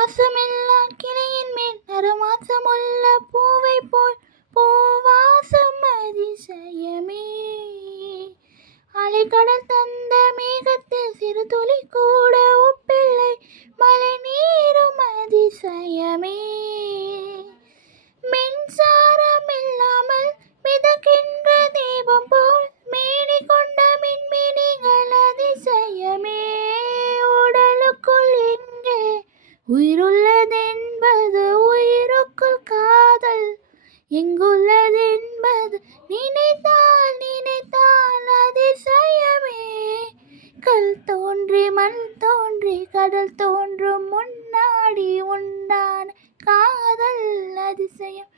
வாசமில்லா கிளையின் மேல் நறுமாசமுள்ள பூவை போல் பூவாசம் அதிசயமே. அலைக்கடல் தந்த மேகத்தில் சிறு துளி கூட ஒப்பில்லை மழை நீரும் அதிசயமே. மின்சாரம் இல்லாமல் மிதக்கின்ற தீபம் போல் மேனி கொண்ட மின்மினிகள் அதிசயமே. உடலுக்குள் எங்கே உயிருள்ளதென்பது உயிருக்குள் காதல் எங்குள்ளதென்பது நினைத்தால் நினைத்தால் அதிசயமே. கல் தோன்றி மண் தோன்றி கடல் தோன்றும் முன்னாடி உண்டான காதல் அதிசயம்.